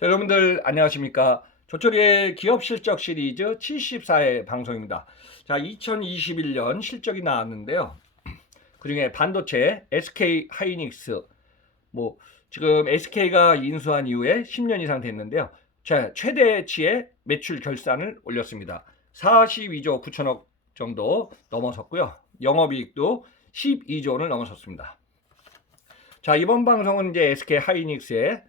자, 여러분들 안녕하십니까? 조철의 기업 실적 시리즈 74회 방송입니다. 자, 2021년 실적이 나왔는데요. 그중에 반도체 SK 하이닉스 뭐 지금 SK가 인수한 이후에 10년 이상 됐는데요. 자, 최대치의 매출 결산을 올렸습니다. 42조 9천억 정도 넘어섰고요. 영업이익도 12조 원을 넘어섰습니다. 자, 이번 방송은 이제 SK 하이닉스의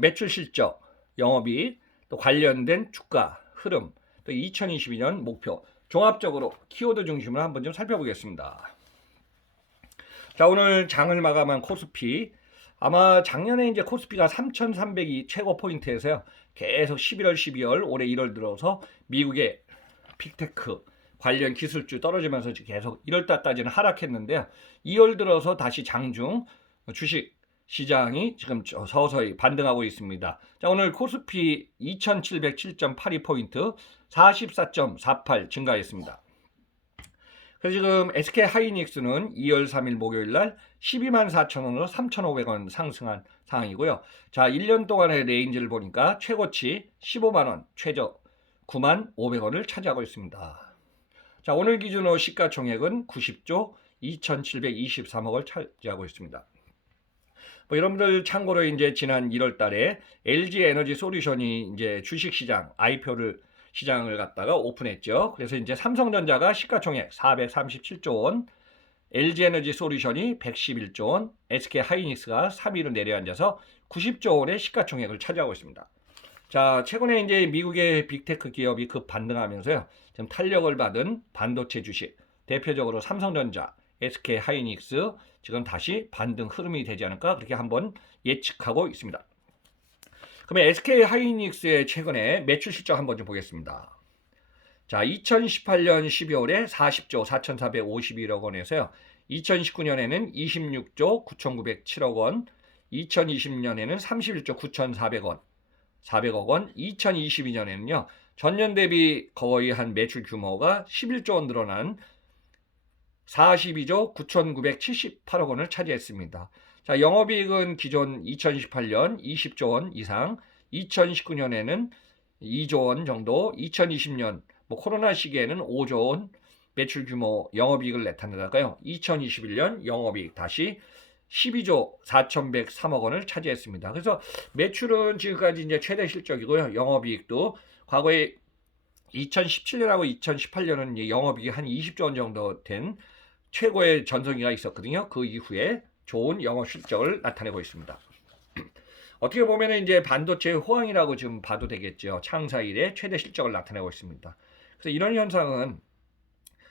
매출 실적, 영업이익, 또 관련된 주가 흐름, 또 2022년 목표 종합적으로 키워드 중심으로 한번 좀 살펴보겠습니다. 자, 오늘 장을 마감한 코스피, 아마 작년에 이제 코스피가 3,300이 최고 포인트에서요. 계속 11월, 12월, 올해 1월 들어서 미국의 빅테크 관련 기술주 떨어지면서 계속 1월 달까지는 하락했는데요. 2월 들어서 다시 장중 주식 시장이 지금 서서히 반등하고 있습니다. 자, 오늘 코스피 2707.82포인트 44.48 증가했습니다. 그래서 지금 SK 하이닉스는 2월 3일 목요일 날 12만 4천 원으로 3,500원 상승한 상황이고요. 자, 1년 동안의 레인지를 보니까 최고치 15만 원, 최저 9만 500원을 차지하고 있습니다. 자, 오늘 기준으로 시가총액은 90조 2,723억을 차지하고 있습니다. 뭐 여러분들 참고로 이제 지난 1월 달에 LG 에너지 솔루션이 이제 주식 시장 IPO를 시장을 갖다가 오픈했죠. 그래서 이제 삼성전자가 시가총액 437조 원, LG 에너지 솔루션이 111조 원, SK 하이닉스가 3위로 내려앉아서 90조 원의 시가총액을 차지하고 있습니다. 자, 최근에 이제 미국의 빅테크 기업이 급 반등하면서요. 지금 탄력을 받은 반도체 주식, 대표적으로 삼성전자, SK 하이닉스 지금 다시 반등 흐름이 되지 않을까 그렇게 한번 예측하고 있습니다. 그러면 SK 하이닉스의 최근에 매출 실적 한번 좀 보겠습니다. 자, 2018년 12월에 40조 4,451억 원에서요. 2019년에는 26조 9,907억 원, 2020년에는 31조 9,400원, 400억 원, 2022년에는요. 전년 대비 거의 한 매출 규모가 11조 원 늘어난 42조 9,978억 원을 차지했습니다. 자, 영업이익은 기존 2018년 20조 원 이상, 2019년에는 2조 원 정도, 2020년 뭐 코로나 시기에는 5조 원 매출 규모 영업이익을 나타내다가요. 2021년 영업이익 다시 12조 4,103억 원을 차지했습니다. 그래서 매출은 지금까지 이제 최대 실적이고요. 영업이익도 과거에 2017년하고 2018년은 영업이익이 한 20조 원 정도 된 최고의 전성기가 있었거든요. 그 이후에 좋은 영업 실적을 나타내고 있습니다. 어떻게 보면 이제 반도체 호황이라고 지금 봐도 되겠죠. 창사 이래 최대 실적을 나타내고 있습니다. 그래서 이런 현상은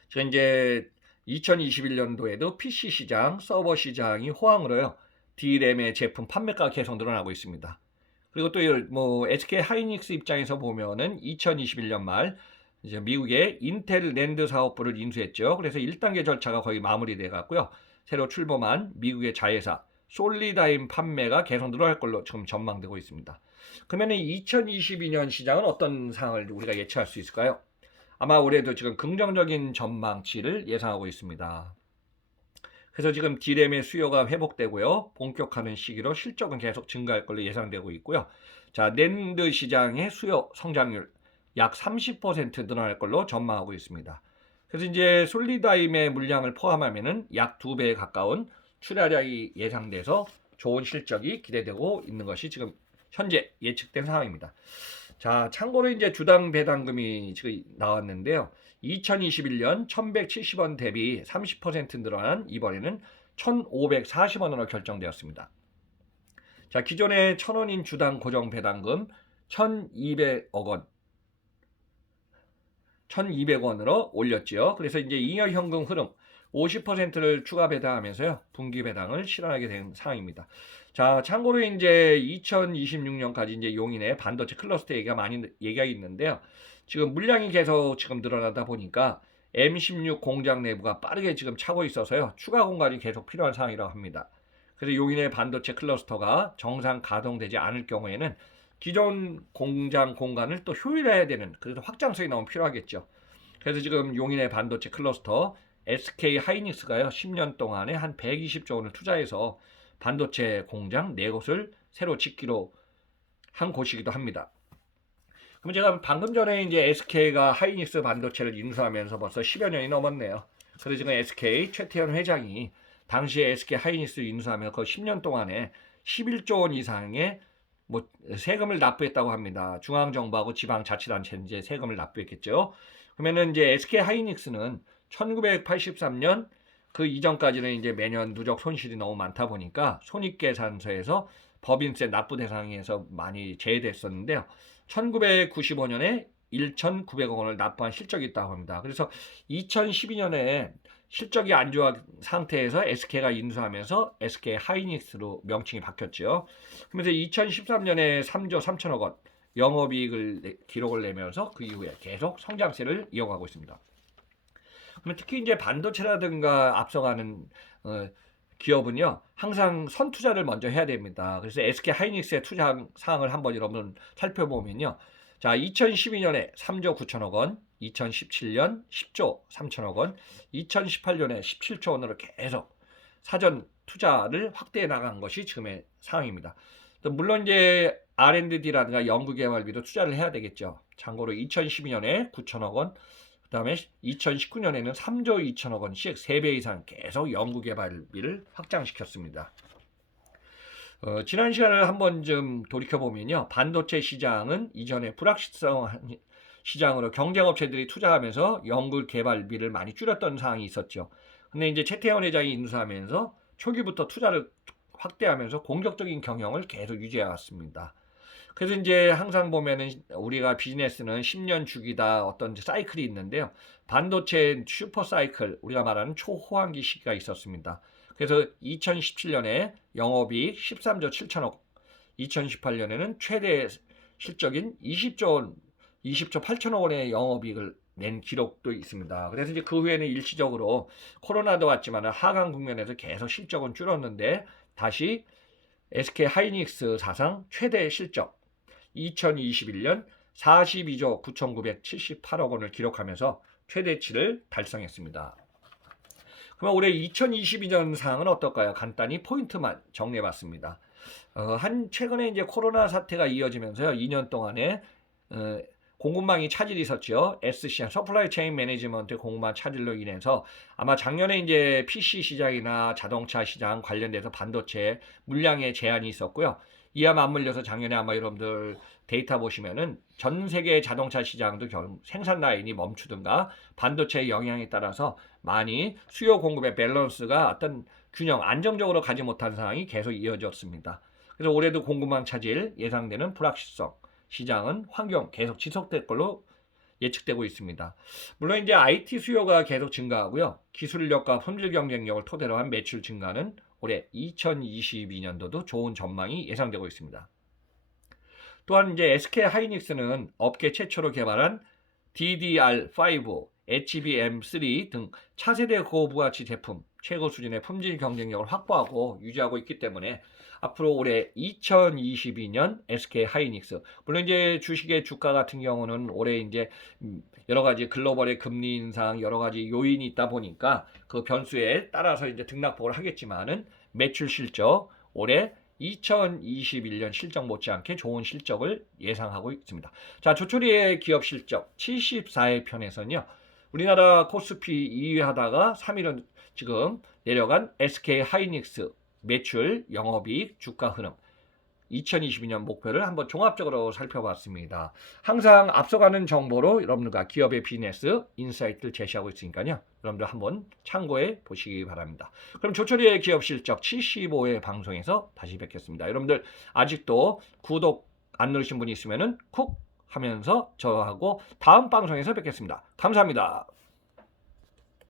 지금 이제 2021년도에도 PC 시장, 서버 시장이 호황으로요. D램의 제품 판매가 계속 늘어나고 있습니다. 그리고 또 뭐 SK 하이닉스 입장에서 보면은 2021년 말 이제 미국의 인텔 랜드 사업부를 인수했죠. 그래서 1단계 절차가 거의 마무리돼 갔고요. 새로 출범한 미국의 자회사 솔리다임 판매가 계속 늘어날 걸로 지금 전망되고 있습니다. 그러면 2022년 시장은 어떤 상황을 우리가 예측할 수 있을까요? 아마 올해도 지금 긍정적인 전망치를 예상하고 있습니다. 그래서 지금 D램의 수요가 회복되고요. 본격화하는 시기로 실적은 계속 증가할 걸로 예상되고 있고요. 자, 낸드 시장의 수요 성장률 약 30% 늘어날 걸로 전망하고 있습니다. 그래서 이제 솔리다임의 물량을 포함하면은 약 2배에 가까운 출하량이 예상돼서 좋은 실적이 기대되고 있는 것이 지금 현재 예측된 상황입니다. 자, 참고로 이제 주당 배당금이 지금 나왔는데요. 2021년 1,170원 대비 30% 늘어난 이번에는 1,540원으로 결정되었습니다. 자, 기존의 1,000원인 주당 고정 배당금 1,200억 원, 1,200원으로 올렸지요. 그래서 이제 잉여 현금 흐름 50%를 추가 배당하면서요. 분기 배당을 실현하게 된 상황입니다. 자, 참고로 이제 2026년까지 이제 용인의 반도체 클러스터 얘기가 많이 얘기가 있는데요. 지금 물량이 계속 지금 늘어나다 보니까 M16 공장 내부가 빠르게 지금 차고 있어서요. 추가 공간이 계속 필요한 상황이라고 합니다. 그래서 용인의 반도체 클러스터가 정상 가동되지 않을 경우에는 기존 공장 공간을 또 효율화해야 되는 그래서 확장성이 너무 필요하겠죠. 그래서 지금 용인의 반도체 클러스터 SK 하이닉스가요 10년 동안에 한 120조 원을 투자해서 반도체 공장 4곳을 새로 짓기로 한 곳이기도 합니다. 그럼 제가 방금 전에 이제 SK가 하이닉스 반도체를 인수하면서 벌써 10여 년이 넘었네요. 그래서 지금 SK 최태원 회장이 당시에 SK 하이닉스 인수하면 그 10년 동안에 11조 원 이상의 뭐 세금을 납부했다고 합니다. 중앙정부하고 지방자치단체 이제 세금을 납부했겠죠. 그러면은 이제 SK 하이닉스는 1983년 그 이전까지는 이제 매년 누적 손실이 너무 많다 보니까 손익계산서에서 법인세 납부 대상에서 많이 제외됐었는데요. 1995년에 1,900억 원을 납부한 실적이 있다고 합니다. 그래서 2012년에 실적이 안 좋은 상태에서 SK가 인수하면서 SK 하이닉스로 명칭이 바뀌었죠. 그러면서 2013년에 3조 3천억 원 영업이익을 기록을 내면서 그 이후에 계속 성장세를 이어가고 있습니다. 그러면 특히 이제 반도체라든가 앞서가는 기업은요 항상 선투자를 먼저 해야 됩니다. 그래서 SK 하이닉스의 투자 사항을 한번 여러분 살펴보면요. 자, 2012년에 3조 9천억 원, 2017년 10조 3천억 원, 2018년에 17조 원으로 계속 사전 투자를 확대해 나간 것이 지금의 상황입니다. 물론 이제 R&D라든가 연구개발비도 투자를 해야 되겠죠. 참고로 2012년에 9천억 원, 그 다음에 2019년에는 3조 2천억 원씩 3배 이상 계속 연구개발비를 확장시켰습니다. 지난 시간을 한번 좀 돌이켜보면요. 반도체 시장은 이전에 불확실성 시장으로 경쟁업체들이 투자하면서 연구개발비를 많이 줄였던 상황이 있었죠. 근데 이제 최태원 회장이 인수하면서 초기부터 투자를 확대하면서 공격적인 경영을 계속 유지해 왔습니다. 그래서 이제 항상 보면은 우리가 비즈니스는 10년 주기다 어떤 사이클이 있는데요. 반도체 슈퍼 사이클, 우리가 말하는 초호황기 시기가 있었습니다. 그래서 2017년에 영업이익 13조 7천억, 2018년에는 최대 실적인 20조 8천억 원의 영업이익을 낸 기록도 있습니다. 그래서 이제 그 후에는 일시적으로 코로나도 왔지만 하강 국면에서 계속 실적은 줄었는데 다시 SK 하이닉스 사상 최대 실적 2021년 42조 9,978억 원을 기록하면서 최대치를 달성했습니다. 그럼 올해 2022년 상황은 어떨까요? 간단히 포인트만 정리해봤습니다. 최근에 이제 코로나 사태가 이어지면서요, 2년 동안에 공급망이 차질이 있었죠. SCM, 서플라이 체인 매니지먼트 공급망 차질로 인해서 아마 작년에 이제 PC 시장이나 자동차 시장 관련돼서 반도체 물량에 제한이 있었고요. 이와 맞물려서 작년에 아마 여러분들 데이터 보시면은 전 세계 자동차 시장도 생산 라인이 멈추든가 반도체의 영향에 따라서 많이 수요 공급의 밸런스가 어떤 균형, 안정적으로 가지 못한 상황이 계속 이어졌습니다. 그래서 올해도 공급망 차질 예상되는 불확실성, 시장은 환경 계속 지속될 걸로 예측되고 있습니다. 물론 이제 IT 수요가 계속 증가하고요. 기술력과 품질 경쟁력을 토대로 한 매출 증가는 올해 2022년도도 좋은 전망이 예상되고 있습니다. 또한 이제 SK 하이닉스는 업계 최초로 개발한 DDR5, HBM3 등 차세대 고부가치 제품 최고 수준의 품질 경쟁력을 확보하고 유지하고 있기 때문에 앞으로 올해 2022년 SK 하이닉스, 물론 이제 주식의 주가 같은 경우는 올해 이제 여러 가지 글로벌의 금리 인상 여러 가지 요인이 있다 보니까 그 변수에 따라서 이제 등락폭을 하겠지만은 매출 실적 올해 2021년 실적 못지않게 좋은 실적을 예상하고 있습니다. 자, 조초리의 기업 실적 74회 편에서는요. 우리나라 코스피 2위 하다가 3위로 지금 내려간 SK 하이닉스 매출, 영업이익, 주가 흐름 2022년 목표를 한번 종합적으로 살펴봤습니다. 항상 앞서가는 정보로 여러분들과 기업의 비즈니스 인사이트를 제시하고 있으니까요. 여러분들 한번 참고해 보시기 바랍니다. 그럼 조철이의 기업 실적 75회 방송에서 다시 뵙겠습니다. 여러분들 아직도 구독 안 누르신 분이 있으면은 쿡 하면서 저하고 다음 방송에서 뵙겠습니다. 감사합니다.